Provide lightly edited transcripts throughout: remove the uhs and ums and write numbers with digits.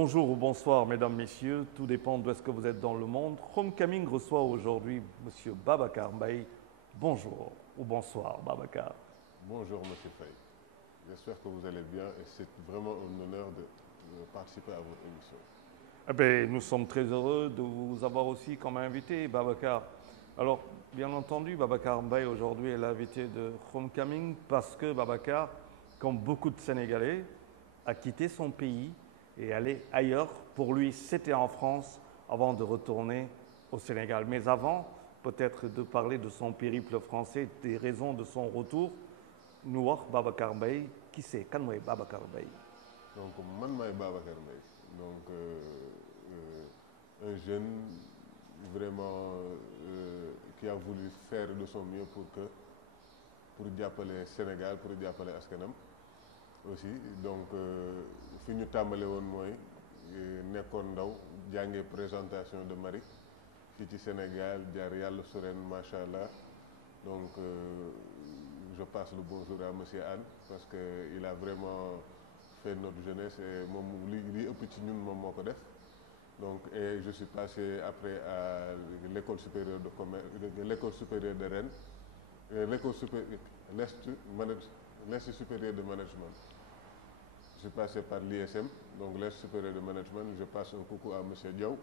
Bonjour ou bonsoir, mesdames, messieurs, tout dépend d'où est-ce que vous êtes dans le monde. Homecoming reçoit aujourd'hui M. Babacar Mbaye. Bonjour ou bonsoir, Babacar. Bonjour, Monsieur Faye. J'espère que vous allez bien et c'est vraiment un honneur de participer à votre émission. Eh bien, nous sommes très heureux de vous avoir aussi comme invité, Babacar. Alors, bien entendu, Babacar Mbaye aujourd'hui est l'invité de Homecoming parce que Babacar, comme beaucoup de Sénégalais, a quitté son pays et allé ailleurs. Pour lui, c'était en France avant de retourner au Sénégal. Mais avant, peut-être de parler de son périple français, des raisons de son retour, nous wax Babacar Mbaye qui c'est kan mooy Babacar Mbaye. Donc, man maay Babacar Mbaye. Donc, un jeune vraiment qui a voulu faire de son mieux pour jàppale Sénégal, pour jàppale askanam aussi. Donc, fi ñu tàmbale woon mooy nekkoon ndaw jàngee présentation de Marie fii ci Sénégal jaar yàlla suren macha allah. Donc, je passe le bonjour à Monsieur Anne parce qu'il a vraiment fait notre jeunesse et moom li ëpp ci ñun moom moo ko def. Donc, et je suis passé après à l'école supérieure de commerce, l'école supérieure de Rennes, l'Institut supérieur de management. Je suis passé par l'ISM, donc l'Institut supérieur de management. Je passe un coucou à Monsieur Diaw,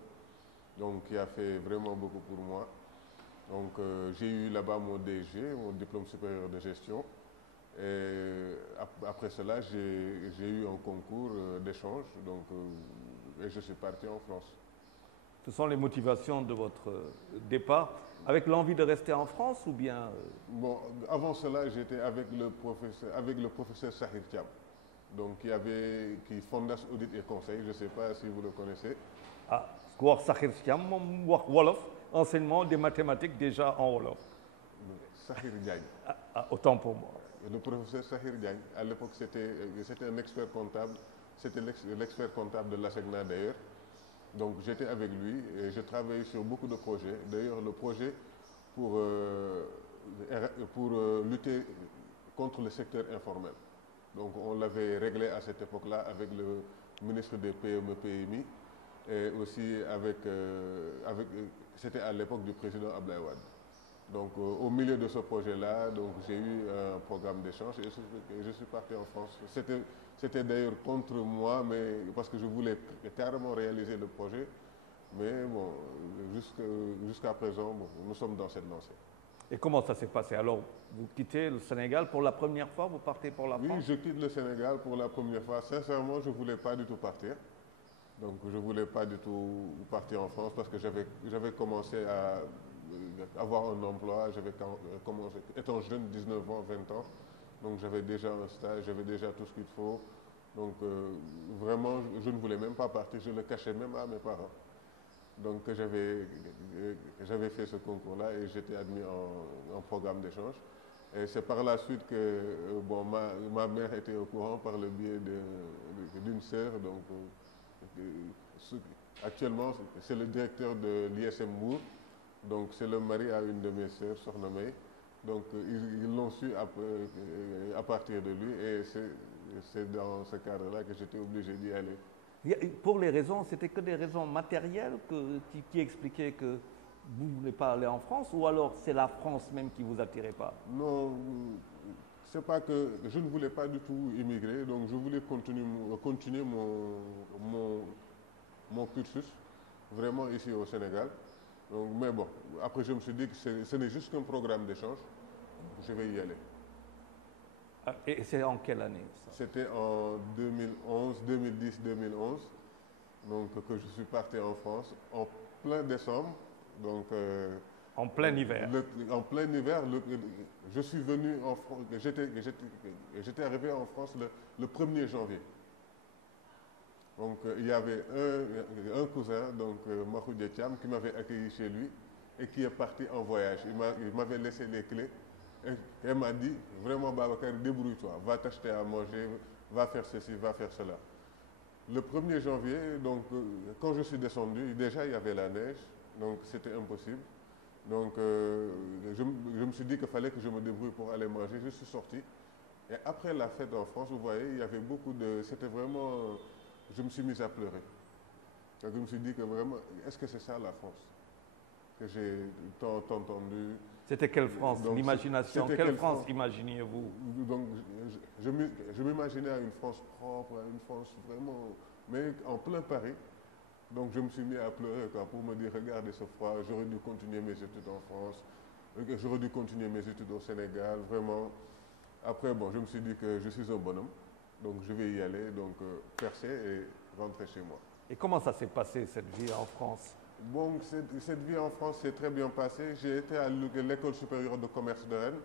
donc qui a fait vraiment beaucoup pour moi. Donc, j'ai eu là-bas mon DG, mon diplôme supérieur de gestion. Et après cela, j'ai eu un concours d'échange, donc, et je suis parti en France. Ce sont les motivations de votre départ, avec l'envie de rester en France ou bien Bon, avant cela, j'étais avec le professeur Sahir Thiam, donc qui fonda Audit et Conseil, je ne sais pas si vous le connaissez. Ah, ku wax Sakhir Thiam moom wax wolof, enseignement des mathématiques déjà en wolof. Sahir Diagne. Autant pour moi. Le professeur Sahir Diagne, à l'époque, c'était un expert comptable, c'était l'expert comptable de l'ASECNA d'ailleurs. Donc j'étais avec lui et je travaillais sur beaucoup de projets. D'ailleurs, le projet pour lutter contre le secteur informel. Donc on l'avait réglé à cette époque-là avec le ministre des PME PMI et aussi c'était à l'époque du président Abdoulaye Wade. Donc au milieu de ce projet-là, donc j'ai eu un programme d'échange et je suis parti en France. C'était d'ailleurs contre moi, mais parce que je voulais carrément réaliser le projet. Mais bon, jusqu'à présent, bon, nous sommes dans cette lancée. Et comment ça s'est passé? Alors, vous quittez le Sénégal pour la première fois, vous partez pour la France? Oui, je quitte le Sénégal pour la première fois. Sincèrement, je ne voulais pas du tout partir. Donc je ne voulais pas du tout partir en France parce que j'avais commencé à avoir un emploi, j'avais commencé, étant jeune, 19 ans, 20 ans, donc j'avais déjà un stage, j'avais déjà tout ce qu'il faut. Donc vraiment, je ne voulais même pas partir, je le cachais même à mes parents. Donc j'avais fait ce concours-là et j'étais admis en programme d'échange. Et c'est par la suite que bon, ma mère était au courant par le biais d'une sœur. Donc actuellement, c'est le directeur de l'ISM Mour. Donc c'est le mari à une de mes sœurs, Sokhna May. Donc ils l'ont su à partir de lui et c'est dans ce cadre-là que j'étais obligé d'y aller. Pour les raisons, c'était que des raisons matérielles qui expliquaient que vous ne voulez pas aller en France ou alors c'est la France même qui vous attirait pas? Non, c'est pas que je ne voulais pas du tout immigrer, donc je voulais continuer mon cursus vraiment ici au Sénégal. Donc, mais bon, après je me suis dit que ce n'est juste qu'un programme d'échange, je vais y aller. Et c'est en quelle année ça? C'était en 2011, 2010-2011, donc que je suis parti en France en plein décembre. Donc, en plein hiver. En plein hiver, je suis venu en France, j'étais arrivé en France le 1er janvier. Donc il y avait un cousin, donc Mahou Thiam, qui m'avait accueilli chez lui et qui est parti en voyage. Il m'avait laissé les clés et il m'a dit, vraiment Babacar, débrouille-toi, va t'acheter à manger, va faire ceci, va faire cela. Le 1er janvier, donc quand je suis descendu, déjà il y avait la neige, donc c'était impossible. Donc je me suis dit qu'il fallait que je me débrouille pour aller manger. Je suis sorti. Et après la fête en France, vous voyez, il y avait beaucoup de... C'était vraiment... Je me suis mis à pleurer. Donc je me suis dit que vraiment, est-ce que c'est ça la France que j'ai tant entendu? C'était quelle France? Donc, L'imagination, c'était quelle France imaginiez-vous? Donc je m'imaginais à une France propre, à une France vraiment, mais en plein Paris. Donc je me suis mis à pleurer quoi, pour me dire, regardez ce froid, j'aurais dû continuer mes études en France, j'aurais dû continuer mes études au Sénégal, vraiment. Après, bon, je me suis dit que je suis un bonhomme, donc je vais y aller, donc percer et rentrer chez moi. Et comment ça s'est passé, cette vie en France? Bon, cette vie en France s'est très bien passée. J'ai été à l'école supérieure de commerce de Rennes,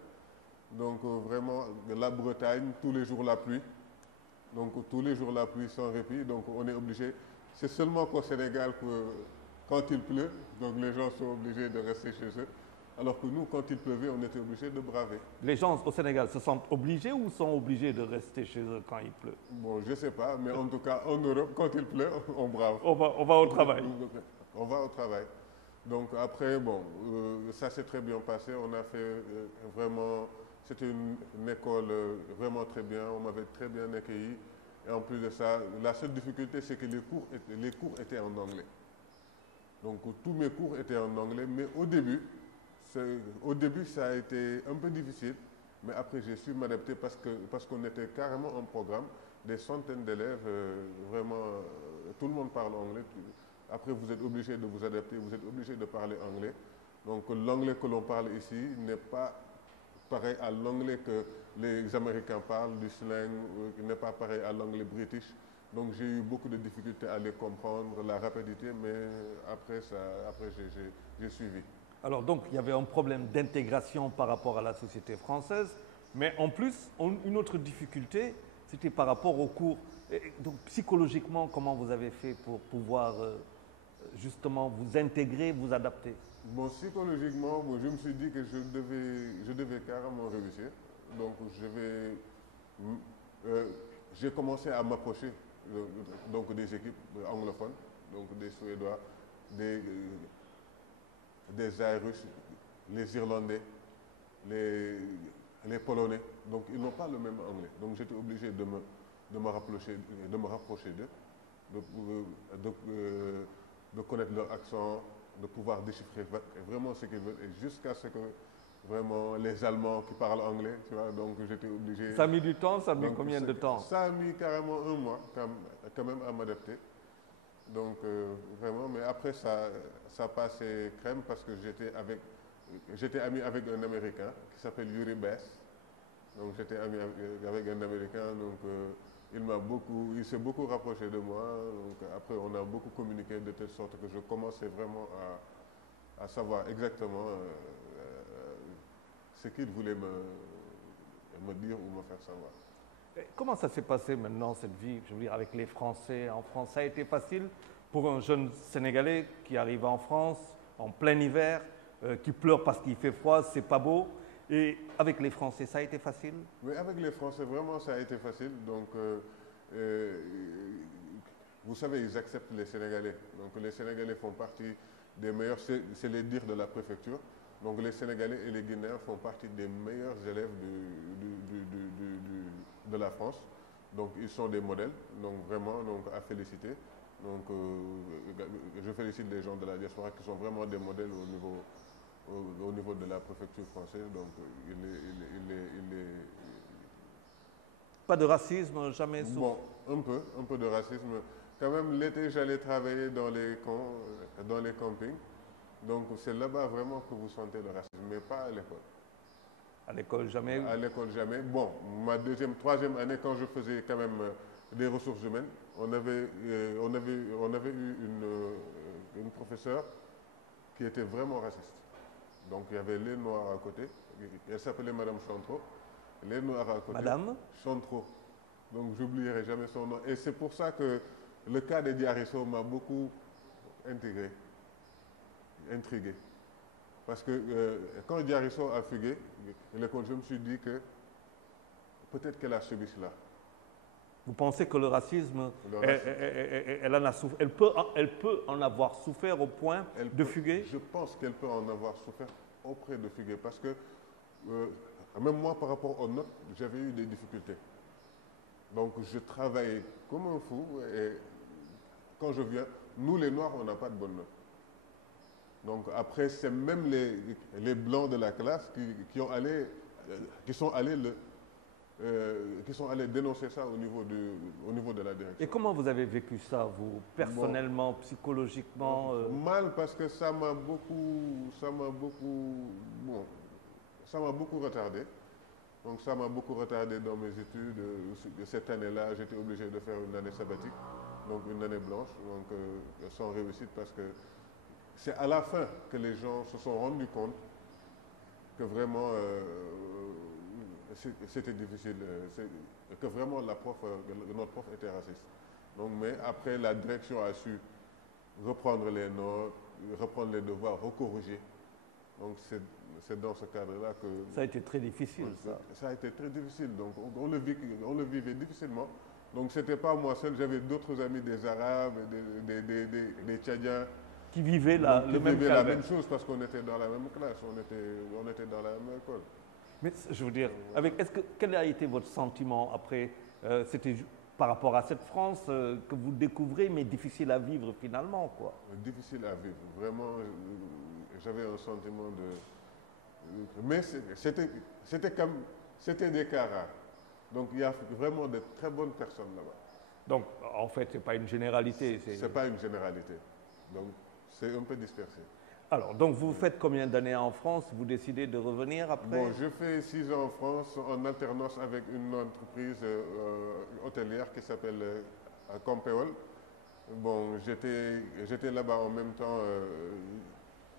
donc vraiment la Bretagne, tous les jours la pluie. Donc tous les jours la pluie sans répit, donc on est obligé. C'est seulement qu'au Sénégal que quand il pleut, donc les gens sont obligés de rester chez eux. Alors que nous, quand il pleuvait, on était obligés de braver. Les gens au Sénégal se sentent obligés ou sont obligés de rester chez eux quand il pleut? Bon, je ne sais pas, mais en tout cas, en Europe, quand il pleut, on brave. On va au travail. On va au travail. Donc après, bon, ça s'est très bien passé. On a fait vraiment, c'était une école vraiment très bien. On m'avait très bien accueilli. Et en plus de ça, la seule difficulté, c'est que les cours étaient en anglais. Donc tous mes cours étaient en anglais, mais au début, ça a été un peu difficile. Mais après, j'ai su m'adapter parce qu'on était carrément en programme, des centaines d'élèves, vraiment, tout le monde parle anglais. Après, vous êtes obligé de vous adapter, vous êtes obligé de parler anglais. Donc l'anglais que l'on parle ici n'est pas pareil à l'anglais que les Américains parlent, du slang, n'est pas pareil à l'anglais british. Donc j'ai eu beaucoup de difficultés à les comprendre, la rapidité, mais après j'ai suivi. Alors donc, il y avait un problème d'intégration par rapport à la société française, mais en plus, une autre difficulté, c'était par rapport aux cours. Et donc psychologiquement, comment vous avez fait pour pouvoir justement vous intégrer, vous adapter? Bon, psychologiquement, bon, je me suis dit que je devais carrément réussir. Donc j'ai commencé à m'approcher donc des équipes anglophones, donc des Suédois, des Russes, les Irlandais, les Polonais. Donc ils n'ont pas le même anglais. Donc j'étais obligé de me rapprocher d'eux, de connaître leur accent, de pouvoir déchiffrer vraiment ce qu'ils veulent, et jusqu'à ce que vraiment les Allemands qui parlent anglais, tu vois, donc j'étais obligé. Ça a mis du temps, ça a mis combien de temps? Ça a mis carrément un mois quand même à m'adapter. Donc vraiment, mais après ça passait crème parce que j'étais ami avec un Américain qui s'appelle Yuri Bess. Donc j'étais ami avec un Américain, donc il s'est beaucoup rapproché de moi. Donc après on a beaucoup communiqué de telle sorte que je commençais vraiment à savoir exactement ce qu'il voulait me dire ou me faire savoir. Et comment ça s'est passé maintenant, cette vie, je veux dire, avec les Français en France? Ça a été facile pour un jeune Sénégalais qui arrive en France en plein hiver, qui pleure parce qu'il fait froid, c'est pas beau. Et avec les Français, ça a été facile? Oui, avec les Français, vraiment, ça a été facile. Donc, vous savez, ils acceptent les Sénégalais. Donc, les Sénégalais font partie des meilleurs, c'est les dires de la préfecture. Donc, les Sénégalais et les Guinéens font partie des meilleurs élèves de la France. Donc, ils sont des modèles. Donc, vraiment, donc, à féliciter. Donc, je félicite les gens de la diaspora qui sont vraiment des modèles au niveau de la préfecture française. Donc, Pas de racisme, jamais? Bon, un peu de racisme. Quand même, l'été, j'allais travailler dans les camps, dans les campings. Donc, c'est là-bas vraiment que vous sentez le racisme, mais pas à l'école. À l'école, jamais? À l'école, jamais. Bon, ma troisième année, quand je faisais quand même des ressources humaines, on avait eu une professeure qui était vraiment raciste. Donc, il y avait les Noirs à côté. Elle s'appelait Madame Chantreau. Les Noirs à côté. Madame Chantreau. Donc, j'oublierai jamais son nom. Et c'est pour ça que le cas de Diarisso m'a beaucoup intrigué. Parce que quand Diarisso a fugué l'école, je me suis dit que peut-être qu'elle a subi cela. Vous pensez que le racisme, elle peut en avoir souffert au point de fuguer? Je pense qu'elle peut en avoir souffert auprès de fuguer. Parce que même moi, par rapport aux notes, j'avais eu des difficultés. Donc, je travaillais comme un fou. Et quand je viens, nous les Noirs, on n'a pas de bonnes notes. Donc après, c'est même les Blancs de la classe qui sont allés dénoncer ça au niveau de la direction. Et comment vous avez vécu ça, vous, personnellement, psychologiquement Mal, parce que ça m'a beaucoup retardé. Donc ça m'a beaucoup retardé dans mes études. Cette année-là, j'étais obligé de faire une année sabbatique, donc une année blanche, donc sans réussite, parce que c'est à la fin que les gens se sont rendus compte que vraiment c'était difficile, que vraiment notre prof était raciste. Donc, mais après, la direction a su reprendre les notes, reprendre les devoirs, recorriger. Donc c'est dans ce cadre-là que... Ça a été très difficile, ça. Ça a été très difficile, donc on le vivait difficilement. Donc c'était pas moi seul, j'avais d'autres amis, des Arabes, des Tchadiens, qui vivaient la même chose parce qu'on était dans la même classe, on était dans la même école. Mais je veux dire, quel a été votre sentiment après c'était par rapport à cette France que vous découvrez, mais difficile à vivre finalement, quoi. Difficile à vivre, vraiment. J'avais un sentiment de... Mais c'était des cas rares. Donc il y a vraiment de très bonnes personnes là-bas. Donc en fait, ce n'est pas une généralité. Ce n'est pas une généralité. Donc c'est un peu dispersé. Alors, donc vous faites combien d'années en France? Vous décidez de revenir après? Bon, je fais 6 ans en France en alternance avec une entreprise hôtelière qui s'appelle Compéol. Bon, j'étais là-bas en même temps,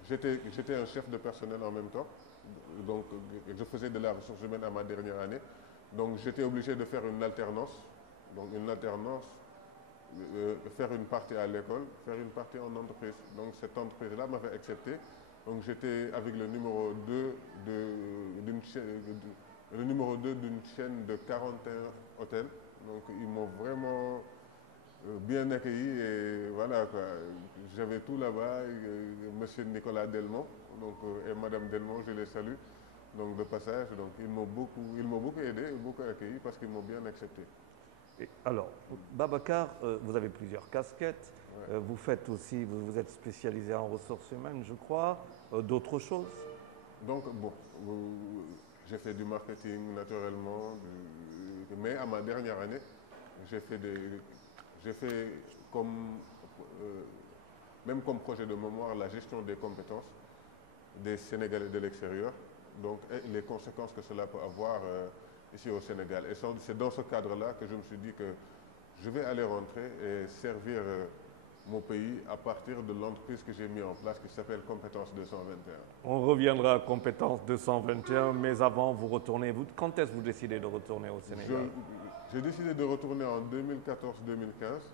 j'étais un chef de personnel en même temps. Donc, je faisais de la ressource humaine à ma dernière année. Donc, j'étais obligé de faire une alternance. Donc, une alternance, faire une partie à l'école, faire une partie en entreprise. Donc, cette entreprise-là m'avait accepté. Donc, j'étais avec le numéro 2 d'une chaîne de 41 hôtels. Donc, ils m'ont vraiment bien accueilli et voilà quoi. J'avais tout là-bas, monsieur Nicolas Delmont donc, et madame Delmont, je les salue donc de passage. Donc ils m'ont beaucoup aidé et beaucoup accueilli parce qu'ils m'ont bien accepté. Et alors, Babacar, vous avez plusieurs casquettes. Ouais. Vous faites aussi, vous êtes spécialisé en ressources humaines, je crois, d'autres choses. Donc bon, j'ai fait du marketing naturellement, mais à ma dernière année, j'ai fait même comme projet de mémoire la gestion des compétences des Sénégalais de l'extérieur, donc et les conséquences que cela peut avoir ici au Sénégal. Et c'est dans ce cadre-là que je me suis dit que je vais aller rentrer et servir mon pays à partir de l'entreprise que j'ai mis en place qui s'appelle Compétences 221. On reviendra à Compétences 221, mais avant, vous retournez. Quand est-ce que vous décidez de retourner au Sénégal? J'ai décidé de retourner en 2014-2015.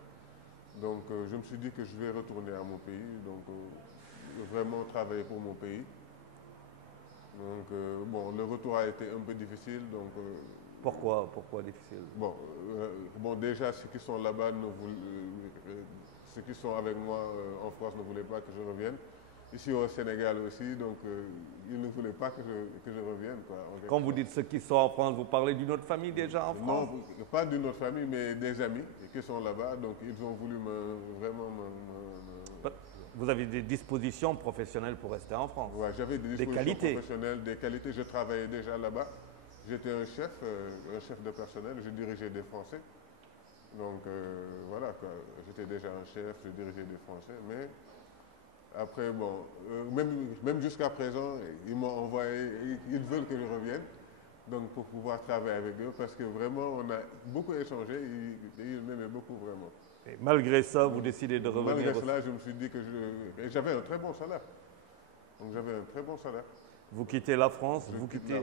Donc, je me suis dit que je vais retourner à mon pays, donc vraiment travailler pour mon pays. Donc, bon, le retour a été un peu difficile. Donc, pourquoi difficile? Bon, déjà, ceux qui sont là-bas, ceux qui sont avec moi en France ne voulaient pas que je revienne. Ici au Sénégal aussi, donc ils ne voulaient pas que je revienne. Quoi, quand vous dites ceux qui sont en France, vous parlez d'une autre famille déjà en France? Non, pas d'une autre famille, mais des amis qui sont là-bas. Donc ils ont voulu vraiment Vous avez des dispositions professionnelles pour rester en France? Ouais, j'avais des dispositions professionnelles, des qualités. Je travaillais déjà là-bas. J'étais un chef de personnel, je dirigeais des Français. Donc voilà, j'étais déjà un chef, je dirigeais des Français, mais après, bon, même jusqu'à présent, ils m'ont envoyé, ils veulent que je revienne, donc pour pouvoir travailler avec eux, parce que vraiment, on a beaucoup échangé et ils m'aimaient beaucoup vraiment. Et malgré ça, vous décidez de revenir? Malgré cela, je me suis dit que j'avais un très bon salaire. Donc j'avais un très bon salaire. Vous quittez la France, vous quittez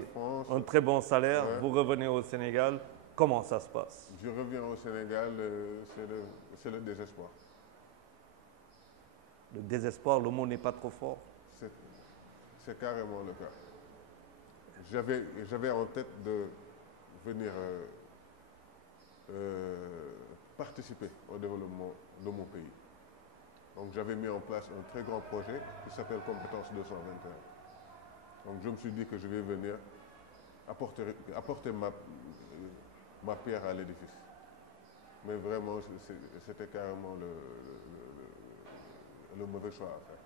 un très bon salaire, ouais. Vous revenez au Sénégal. Comment ça se passe? Je reviens au Sénégal, c'est le désespoir. Le désespoir, le mot n'est pas trop fort? C'est carrément le cas. J'avais en tête de venir participer au développement de mon pays. Donc j'avais mis en place un très grand projet qui s'appelle Compétences 221. Donc je me suis dit que je vais venir apporter ma pierre à l'édifice. Mais vraiment, c'était carrément le mauvais choix à faire.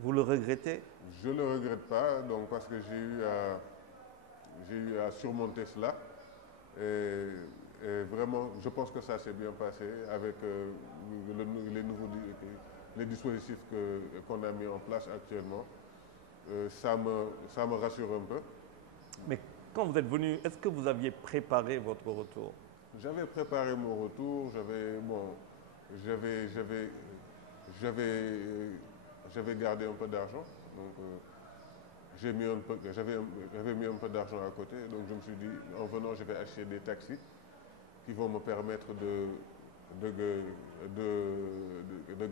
Vous le regrettez? Je ne le regrette pas, donc, parce que j'ai eu à surmonter cela. Et vraiment, je pense que ça s'est bien passé avec les dispositifs qu'on a mis en place actuellement. Ça me rassure un peu. Mais quand vous êtes venu, est-ce que vous aviez préparé votre retour? J'avais préparé mon retour, j'avais gardé un peu d'argent. Donc, j'avais mis un peu d'argent à côté. Donc, je me suis dit, en venant, je vais acheter des taxis qui vont me permettre de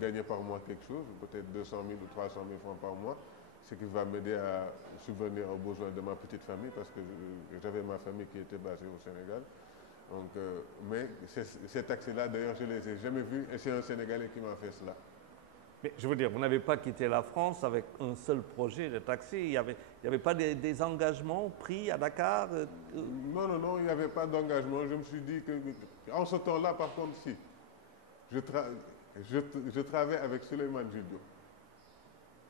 gagner par mois quelque chose, peut-être 200 000 ou 300 000 francs par mois, ce qui va m'aider à subvenir aux besoins de ma petite famille, parce que j'avais ma famille qui était basée au Sénégal. Donc, mais ces taxis-là, d'ailleurs, je ne les ai jamais vus, et c'est un Sénégalais qui m'a fait cela. Mais je veux dire, vous n'avez pas quitté la France avec un seul projet de taxi. Il n'y avait pas des engagements pris à Dakar? Non, il n'y avait pas d'engagement. Je me suis dit qu'en ce temps-là, par contre, si. Je travaillais avec Souleymane Jules Diop.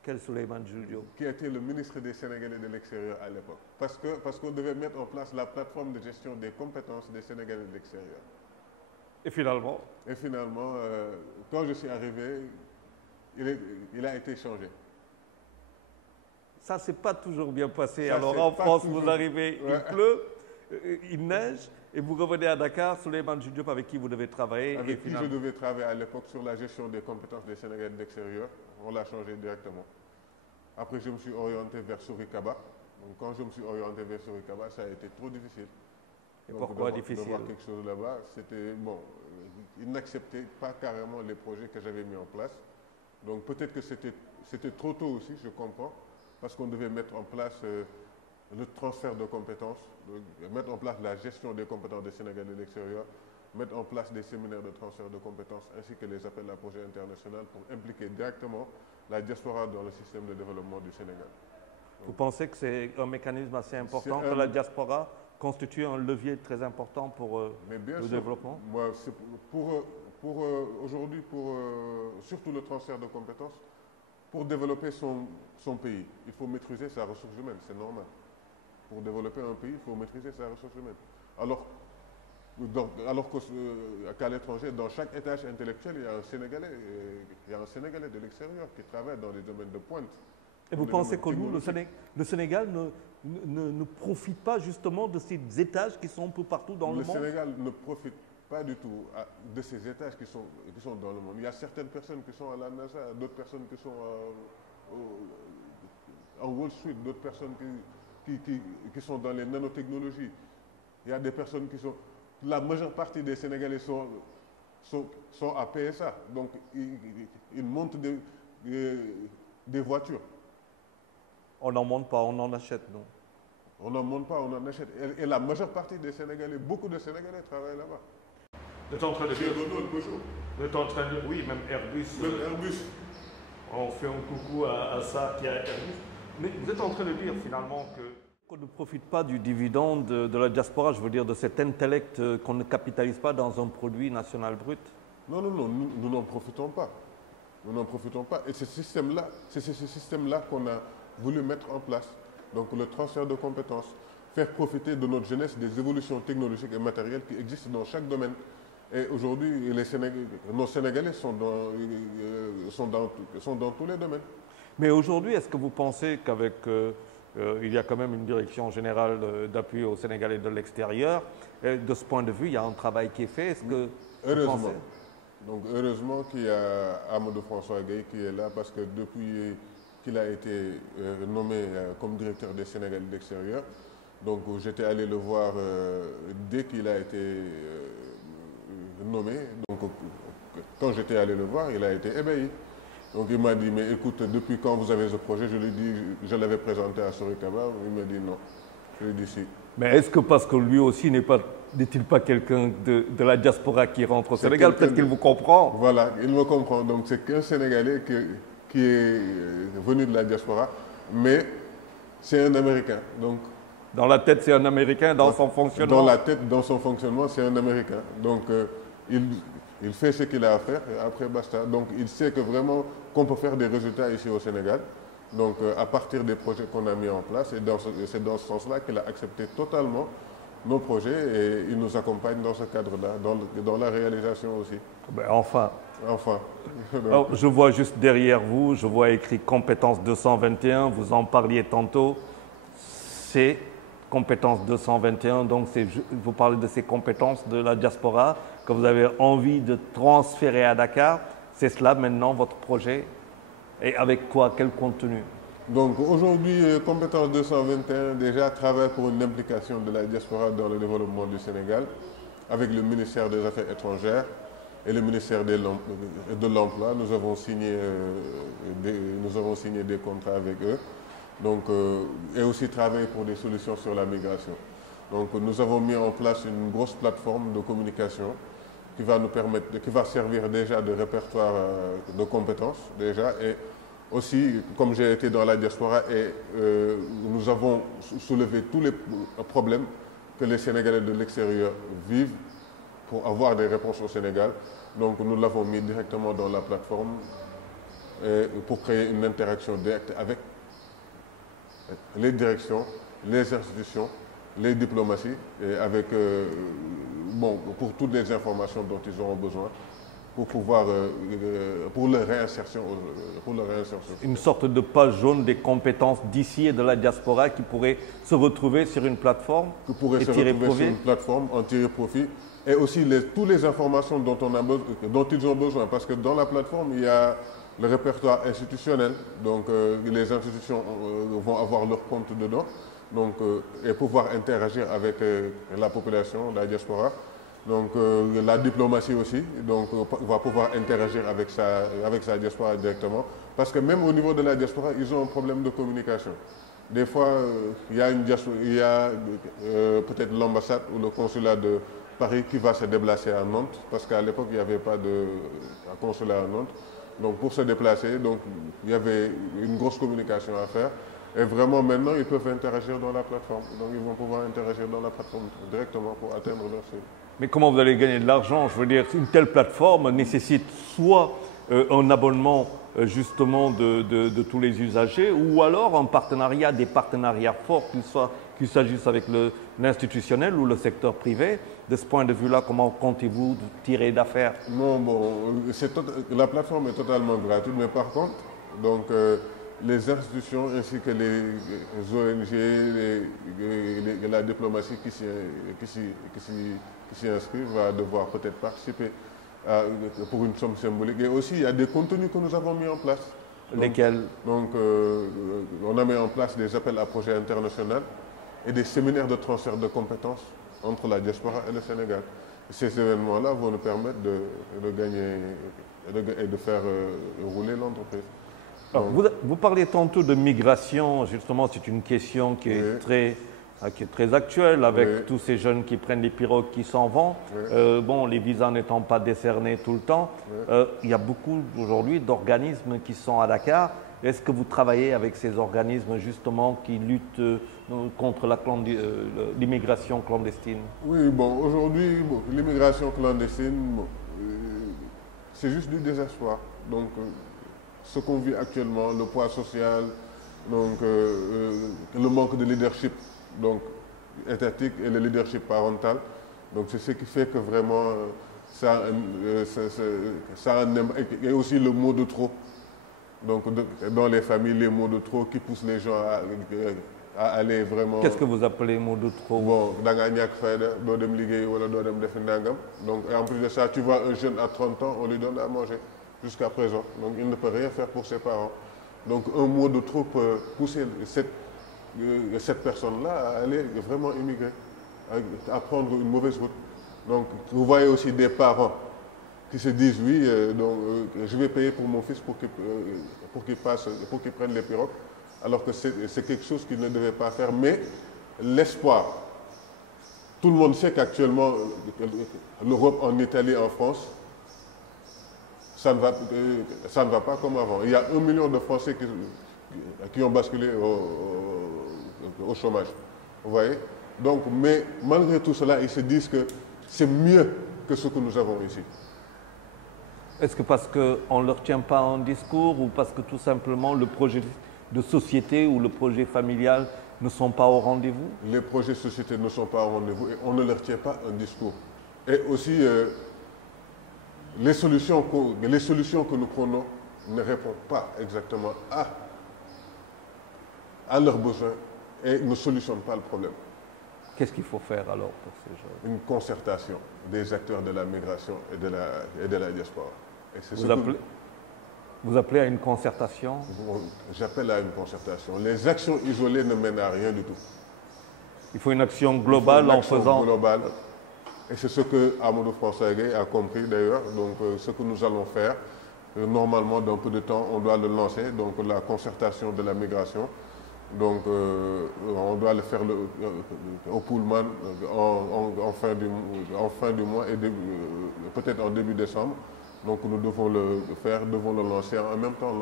Quel Souleymane Jules Diop? Qui était le ministre des Sénégalais de l'extérieur à l'époque. Parce qu'on devait mettre en place la plateforme de gestion des compétences des Sénégalais de l'extérieur. Et finalement? Et finalement, quand je suis arrivé, il a été changé. Ça ne s'est pas toujours bien passé. Ça, alors en France, vous arrivez, ouais. Il pleut, il neige, et vous revenez à Dakar, Souleymane Jules Diop avec qui vous devez travailler. Avec qui finalement... je devais travailler à l'époque sur la gestion des compétences des Sénégalais de l'extérieur. On l'a changé directement. Après, je me suis orienté vers Sourikaba. Donc, quand je me suis orienté vers Sourikaba, ça a été trop difficile. Et donc, pourquoi difficile? De voir quelque chose là-bas, c'était bon. Ils n'acceptaient pas carrément les projets que j'avais mis en place. Donc, peut-être que c'était trop tôt aussi, je comprends, parce qu'on devait mettre en place le transfert de compétences, mettre en place la gestion des compétences des Sénégalais de l'extérieur, mettre en place des séminaires de transfert de compétences ainsi que les appels à projets internationaux pour impliquer directement la diaspora dans le système de développement du Sénégal. Vous pensez que c'est un mécanisme assez important, que la diaspora constitue un levier très important pour le développement? Moi, aujourd'hui, surtout le transfert de compétences, pour développer son pays, il faut maîtriser sa ressource humaine, c'est normal. Pour développer un pays, il faut maîtriser sa ressource humaine. Alors qu'à l'étranger, dans chaque étage intellectuel, il y a un Sénégalais de l'extérieur qui travaille dans les domaines de pointe. Et vous pensez que nous, le Sénégal ne profite pas justement de ces étages qui sont un peu partout dans le monde? Le Sénégal ne profite pas du tout de ces étages qui sont dans le monde. Il y a certaines personnes qui sont à la NASA, d'autres personnes qui sont en Wall Street, d'autres personnes qui sont dans les nanotechnologies. Il y a des personnes qui sont... La majeure partie des Sénégalais sont à PSA. Donc, ils montent des voitures. On n'en monte pas, on en achète, non? On n'en monte pas, on en achète. Et la majeure partie des Sénégalais, beaucoup de Sénégalais travaillent là-bas. Vous êtes en train de dire... Vous êtes en train de... Oui, même Airbus. Même Airbus. On fait un coucou à ça qui a Airbus. Mais vous êtes en train de dire finalement qu'on ne profite pas du dividende de la diaspora, je veux dire de cet intellect qu'on ne capitalise pas dans un produit national brut? Non, nous n'en profitons pas. Nous n'en profitons pas. Et c'est ce système-là qu'on a voulu mettre en place. Donc le transfert de compétences, faire profiter de notre jeunesse des évolutions technologiques et matérielles qui existent dans chaque domaine. Et aujourd'hui, nos Sénégalais sont dans tous les domaines. Mais aujourd'hui, est-ce que vous pensez qu'avec... il y a quand même une direction générale d'appui aux Sénégalais de l'extérieur. De ce point de vue, il y a un travail qui est fait. Est-ce que heureusement. Donc heureusement qu'il y a Amadou François Gueye qui est là parce que depuis qu'il a été nommé comme directeur des Sénégalais de l'extérieur, donc j'étais allé le voir dès qu'il a été nommé. Donc quand j'étais allé le voir, il a été ébahi. Donc il m'a dit, mais écoute, depuis quand vous avez ce projet? Je lui ai dit, je l'avais présenté à Sourikaba. Il m'a dit non. Je lui ai dit si. Mais est-ce que parce que lui aussi n'est-il pas quelqu'un de la diaspora qui rentre au Sénégal? Peut-être qu'il vous comprend. Voilà, il me comprend. Donc c'est qu'un Sénégalais qui est venu de la diaspora, mais c'est un Américain. Donc, dans la tête, c'est un Américain, dans son fonctionnement? Dans la tête, dans son fonctionnement, c'est un Américain. Donc Il fait ce qu'il a à faire et après basta. Donc il sait que vraiment qu'on peut faire des résultats ici au Sénégal. Donc à partir des projets qu'on a mis en place, et c'est dans ce sens-là qu'il a accepté totalement nos projets et il nous accompagne dans ce cadre-là, dans la réalisation aussi. Ben, enfin. Enfin. Alors, je vois juste derrière vous, je vois écrit compétence 221, vous en parliez tantôt, c'est compétence 221, donc vous parlez de ces compétences de la diaspora que vous avez envie de transférer à Dakar, c'est cela maintenant votre projet, et avec quoi, quel contenu? Donc aujourd'hui, compétence 221 déjà travaille pour une implication de la diaspora dans le développement du Sénégal avec le ministère des Affaires étrangères et le ministère de l'Emploi. Nous avons signé des contrats avec eux. Donc, et aussi travailler pour des solutions sur la migration. Donc nous avons mis en place une grosse plateforme de communication qui va nous permettre, qui va servir déjà de répertoire de compétences déjà, et aussi comme j'ai été dans la diaspora et nous avons soulevé tous les problèmes que les Sénégalais de l'extérieur vivent pour avoir des réponses au Sénégal. Donc nous l'avons mis directement dans la plateforme pour créer une interaction directe avec les directions, les institutions, les diplomaties, et avec, pour toutes les informations dont ils auront besoin pour pouvoir, pour leur réinsertion. Une sorte de page jaune des compétences d'ici et de la diaspora qui pourrait se retrouver sur une plateforme et tirer profit. Sur une plateforme, en tirer profit. Et aussi toutes les informations dont ils ont besoin. Parce que dans la plateforme, il y a le répertoire institutionnel. Donc les institutions vont avoir leur compte dedans. Donc, et pouvoir interagir avec la population, la diaspora. Donc la diplomatie aussi, donc va pouvoir interagir avec sa diaspora directement. Parce que même au niveau de la diaspora, ils ont un problème de communication. Des fois, il y a peut-être l'ambassade ou le consulat de Paris qui va se déplacer à Nantes, parce qu'à l'époque, il n'y avait pas de consulat à Nantes. Donc pour se déplacer, donc, il y avait une grosse communication à faire. Et vraiment, maintenant, ils peuvent interagir dans la plateforme. Donc ils vont pouvoir interagir dans la plateforme directement pour atteindre leur cible. Mais comment vous allez gagner de l'argent? Je veux dire, une telle plateforme nécessite soit un abonnement justement de tous les usagers, ou alors un partenariat, des partenariats forts, qu'il s'agisse avec l'institutionnel ou le secteur privé. De ce point de vue-là, comment comptez-vous tirer d'affaires? Non, la plateforme est totalement gratuite, mais par contre, donc, les institutions ainsi que les ONG, la diplomatie qui s'y inscrivent va devoir peut-être participer pour une somme symbolique. Et aussi, il y a des contenus que nous avons mis en place. Lesquels? Donc, on a mis en place des appels à projets internationaux et des séminaires de transfert de compétences entre la diaspora et le Sénégal. Ces événements-là vont nous permettre de gagner et de faire rouler l'entreprise. Alors, vous parlez tantôt de migration, justement, c'est une question qui est très actuelle avec tous ces jeunes qui prennent les pirogues, qui s'en vont. Les visas n'étant pas décernés tout le temps, il y a beaucoup aujourd'hui d'organismes qui sont à Dakar. Est-ce que vous travaillez avec ces organismes justement qui luttent contre l'immigration clandestine? Oui, aujourd'hui, l'immigration clandestine, c'est juste du désespoir. Donc, ce qu'on vit actuellement, le poids social, donc le manque de leadership étatique et le leadership parental. Donc c'est ce qui fait que vraiment ça et aussi le mot de trop. Donc dans les familles, les mots de trop qui poussent les gens à aller vraiment. Qu'est-ce que vous appelez mot de trop? Donc et en plus de ça, tu vois un jeune à 30 ans, on lui donne à manger jusqu'à présent. Donc il ne peut rien faire pour ses parents. Donc un mot de trop peut pousser cette personne-là à aller vraiment immigrer, à prendre une mauvaise route. Donc vous voyez aussi des parents qui se disent oui, je vais payer pour mon fils pour qu'il prenne les pirogues, alors que c'est quelque chose qu'il ne devait pas faire. Mais l'espoir, tout le monde sait qu'actuellement l'Europe, en Italie, en France, ça ne va pas comme avant. Il y a 1 million de Français qui ont basculé au chômage. Vous voyez? Donc, mais malgré tout cela, ils se disent que c'est mieux que ce que nous avons ici. Est-ce que parce qu'on ne leur tient pas un discours ou parce que tout simplement le projet de société ou le projet familial ne sont pas au rendez-vous? Les projets de société ne sont pas au rendez-vous et on ne leur tient pas un discours. Et aussi, les solutions que nous prenons ne répondent pas exactement à leurs besoins et ne solutionnent pas le problème. Qu'est-ce qu'il faut faire alors pour ces jeunes? Une concertation des acteurs de la migration et de la diaspora. Et c'est Vous appelez à une concertation? J'appelle à une concertation. Les actions isolées ne mènent à rien du tout. Il faut une action globale en faisant... globale. Et c'est ce que Amadou François Gueye a compris d'ailleurs. Donc ce que nous allons faire, normalement dans peu de temps, on doit le lancer. Donc la concertation de la migration. Donc on doit le faire au Pullman en fin du mois et peut-être en début décembre. Donc nous devons le faire, devons le lancer, en même temps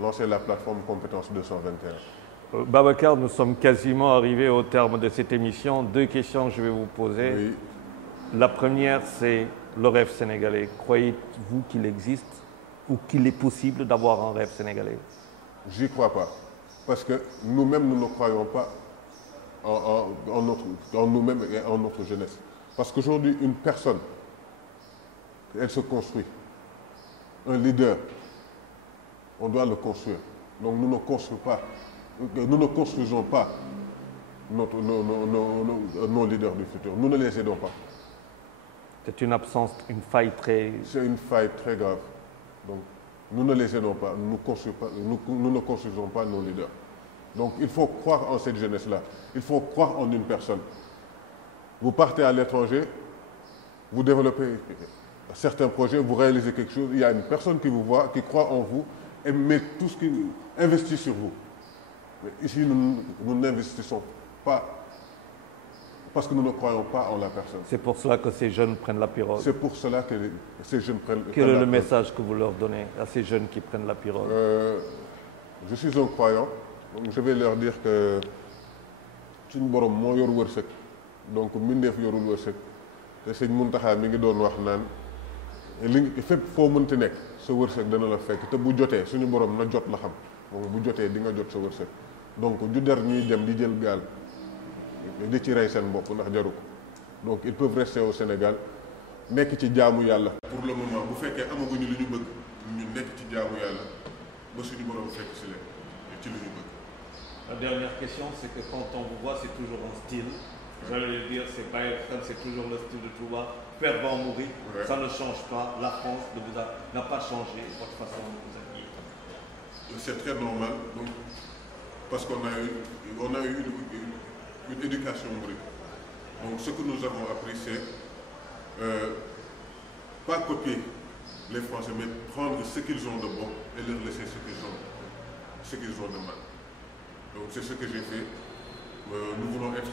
lancer la plateforme Compétences 221. Babacar, nous sommes quasiment arrivés au terme de cette émission. 2 questions que je vais vous poser. Oui. La première, c'est le rêve sénégalais. Croyez-vous qu'il existe ou qu'il est possible d'avoir un rêve sénégalais? J'y crois pas. Parce que nous-mêmes, nous ne croyons pas en nous-mêmes et en notre jeunesse. Parce qu'aujourd'hui, une personne, elle se construit. Un leader, on doit le construire. Donc nous ne construisons pas nos leaders du futur. Nous ne les aidons pas. C'est une absence, une faille très... C'est une faille très grave. Donc nous ne les aidons pas, nous ne construisons pas nos leaders. Donc il faut croire en cette jeunesse-là. Il faut croire en une personne. Vous partez à l'étranger, vous développez certains projets, vous réalisez quelque chose, il y a une personne qui vous voit, qui croit en vous et met tout ce qui investit sur vous. Mais ici, nous n'investissons pas parce que nous ne croyons pas en la personne. C'est pour cela que ces jeunes prennent la pirogue. C'est pour cela que ces jeunes prennent la pirogue. Quel est le message que vous leur donnez à ces jeunes qui prennent la pirogue? Je suis un croyant, donc je vais leur dire que suñu borom moo yor wërsëg donc mbindeef yorul wërsëg te sëñ Muntaxa mi ngi doon wax naan li fépp foo mënti nekk sa wërsëg dana la fekk te bu jotee suñu borom na jot la xam donc bu jotee di nga jot sa wërsëg donc du der ñuy dem di jël gaal di ci rey seen bopp ndax jaru ko donc ils peuvent rester au Sénégal nekk ci jaamu yàlla. pour le moment bu fekkee amaguñu li ñu bëgg ñu nekk ci jaamu yàlla ba suñu borom fekk si leen ci li ñu bëgg. La dernière question, c'est que quand on vous voit, c'est toujours un style. J'allais le dire, c'est pas extrême, c'est toujours le style de Touba. Faire va en mourir, ça ne change pas. La France n'a pas changé votre façon de vous habiller. C'est très normal, donc, parce qu'on a eu une éducation mouride. Donc ce que nous avons appris, c'est pas copier les Français, mais prendre ce qu'ils ont de bon et leur laisser ce qu'ils ont de mal. Donc c'est ce que j'ai fait. Nous voulons être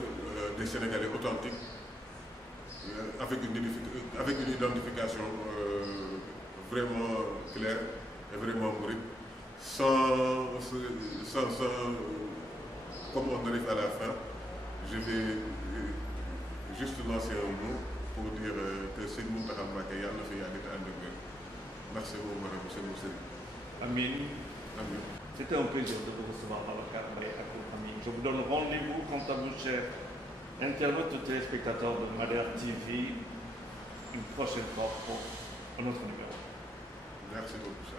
des Sénégalais authentiques, avec une identification vraiment claire et vraiment mouride, comme on arrive à la fin, je vais juste lancer un mot pour dire que c'est nous qui avons fait un degré. Merci beaucoup, madame, c'est mon série. Amin. Amin. C'était un plaisir de vous recevoir, Babacar Mbaye Amin. Je vous donne rendez-vous quant à vous, chers internautes et téléspectateurs de Madère TV, une prochaine fois pour un autre numéro. Merci beaucoup, ça.